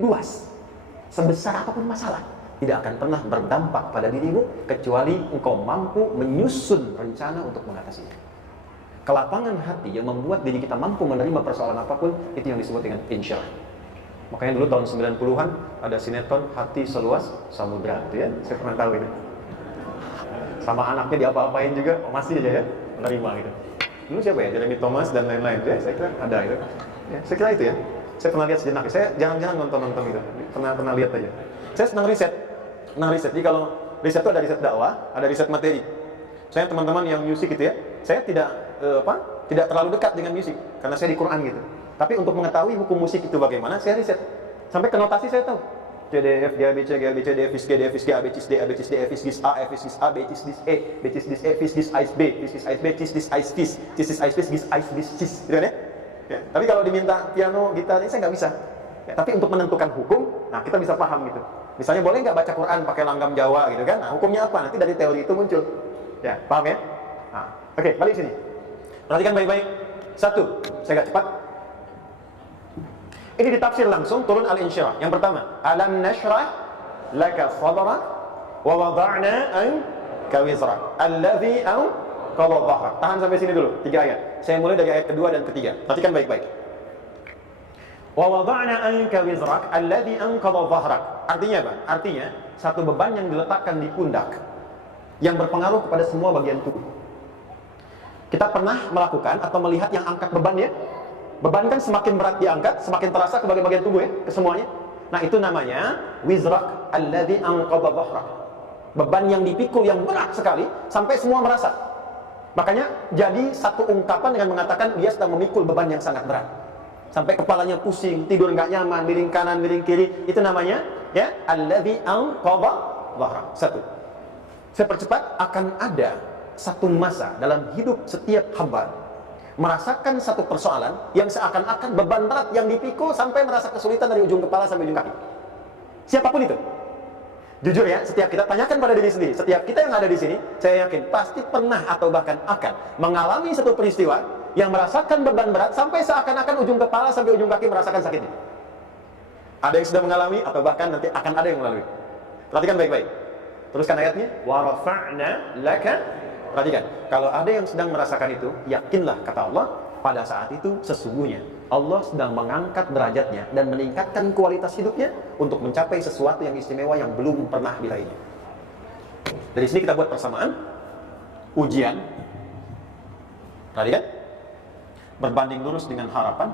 luas, sebesar apapun masalah, tidak akan pernah berdampak pada dirimu kecuali engkau mampu menyusun rencana untuk mengatasinya. Kelapangan hati yang membuat diri kita mampu menerima persoalan apapun, itu yang disebut dengan insyirah. Makanya dulu tahun 90-an ada sinetron Hati Seluas Samudra, itu ya, saya pernah tahu ini. Sama anaknya diapa-apain juga, masih aja ya, menerima gitu. Dulu siapa ya? Jeremy Thomas dan lain-lain, ya, saya kira ada itu. Ya, saya kira itu ya. Saya pernah lihat sejenak, saya jarang-jarang nonton itu, pernah lihat aja. Saya senang riset. Jadi kalau riset itu ada riset dakwah, ada riset materi. Saya teman-teman yang musik gitu ya, saya tidak terlalu dekat dengan musik karena saya di Quran gitu. Tapi untuk mengetahui hukum musik itu bagaimana, saya riset. Sampai ke notasi saya tahu. C D F G A B C G A B C D F G D F G A B C D A B C D F G A F G A B C D E B C D E F G A B C D B C D I C D I C D I C D gitu kan ya? Ya. Tapi kalau diminta piano, gitar, ini saya nggak bisa. Ya, tapi untuk menentukan hukum, nah kita bisa paham gitu. Misalnya boleh nggak baca Quran pakai langgam Jawa gitu kan? Nah, hukumnya apa? Nanti dari teori itu muncul. Ya, paham ya? Nah, oke, balik sini. Perhatikan baik-baik. Satu, saya agak cepat. Ini ditafsir langsung turun al-insyirah. Yang pertama, alam nashrah laka sadrak wa wada'na anka wizrak alladhi anqadha dhahrak. Tahan sampai sini dulu, 3 ayat. Saya mulai dari ayat kedua dan ketiga. Perhatikan baik-baik. Wa wada'na anka wizrak alladhi anqadha dhahrak. Artinya apa? Artinya satu beban yang diletakkan di pundak yang berpengaruh kepada semua bagian tubuh. Kita pernah melakukan atau melihat yang angkat beban ya? Beban kan semakin berat diangkat, semakin terasa ke bagian tubuh ya, ke semuanya. Nah, itu namanya wizrak alladzi anqadha dhahrak. Beban yang dipikul yang berat sekali sampai semua merasa. Makanya jadi satu ungkapan dengan mengatakan dia sedang memikul beban yang sangat berat. Sampai kepalanya pusing, tidur nggak nyaman, miring kanan, miring kiri. Itu namanya ya alladzi anqadha dhahrak. Satu. Saya percepat, akan ada satu masa dalam hidup setiap hamba merasakan satu persoalan yang seakan-akan beban berat yang dipikul sampai merasa kesulitan dari ujung kepala sampai ujung kaki. Siapapun itu. Jujur ya, setiap kita tanyakan pada diri sendiri, setiap kita yang ada di sini, saya yakin pasti pernah atau bahkan akan mengalami satu peristiwa yang merasakan beban berat sampai seakan-akan ujung kepala sampai ujung kaki merasakan sakitnya. Ada yang sudah mengalami atau bahkan nanti akan ada yang melalui. Perhatikan baik-baik. Teruskan ayatnya, wa rafa'na laka. Perhatikan, kalau ada yang sedang merasakan itu, yakinlah kata Allah, pada saat itu sesungguhnya Allah sedang mengangkat derajatnya dan meningkatkan kualitas hidupnya untuk mencapai sesuatu yang istimewa yang belum pernah diraihnya. Dari sini kita buat persamaan ujian. Perhatikan, berbanding lurus dengan harapan.